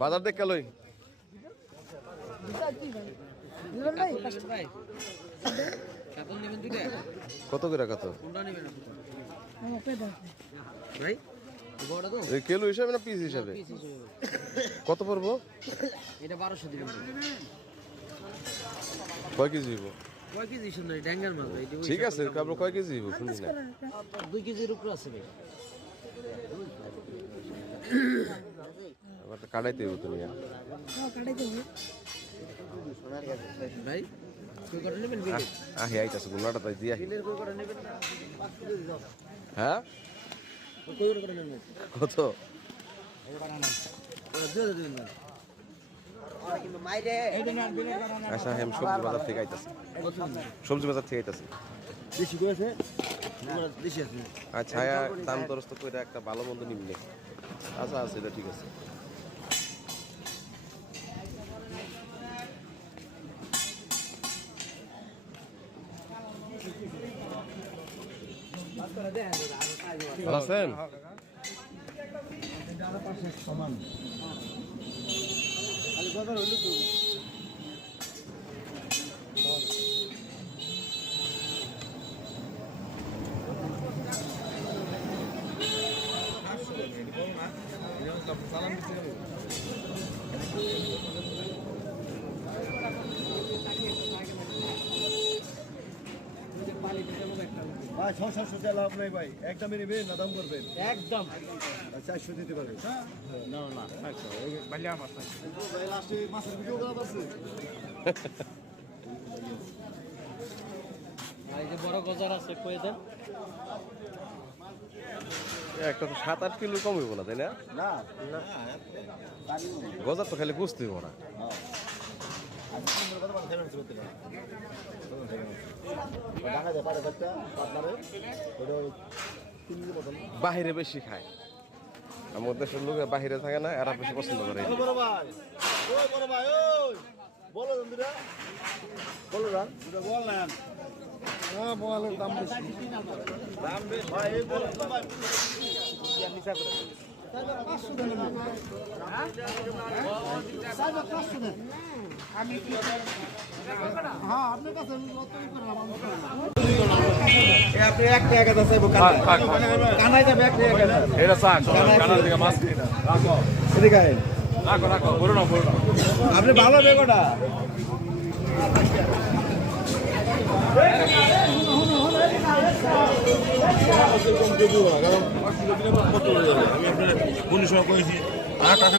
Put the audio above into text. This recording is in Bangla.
বাজার দেখ কেলই কত করে কত কিলো হিসাবে না পিস হিসাবে কত পড়বো? এটা 1200 দিবেন। কয় কেজি হইব? কয় কেজি শুনুন ড্যাঙ্গার মাছ ভাই। ঠিক আছে কাবলো কয় কেজি হইব শুনি না। 2 কেজির উপরে আছে ভাই। আবার কাটাইতে হইব তুমি। হ্যাঁ কাটাইতে হবে ভাই কই করে নেবেন বিল? আহে আইতাছে গুনাটা তাই দিয়া। বিলের কই করে নেবেন না? হ্যাঁ কই করে নেবেন? কত? দিবেন না। কিন্তু মাইরে আচ্ছা হেম সবজি বাজার থেকে আইতাছে। সবজি বাজার থেকে আইতাছে। বেশি কইছে? বেশি আছে। আচ্ছা দাম দরস্ত কইরা একটা ভালো মন্দ নিমনে। আচ্ছা আছে এটা ঠিক আছে। ভালো আছেন? ভাই 600 লাভ নাই ভাই, একদমই নেবেন না দাম করবেন? একদম 400 দিতে পারবেন। না না বালিয়া মাছ ভাই লাস্টে মাছের ভিডিও করা আছে। এই যে বড় গজার আছে কই দেন? একটা তো 7-8 কিলো কম হইব না তাই না? না গজার তো খালি বুঝতে হইব না। বাহিরে বেশি খায়, আমার দেশের লোক বাহিরে থাকে না, এরা বেশি পছন্দ করে। দাম বেশি আপনি ভালো বেগোটা কারণ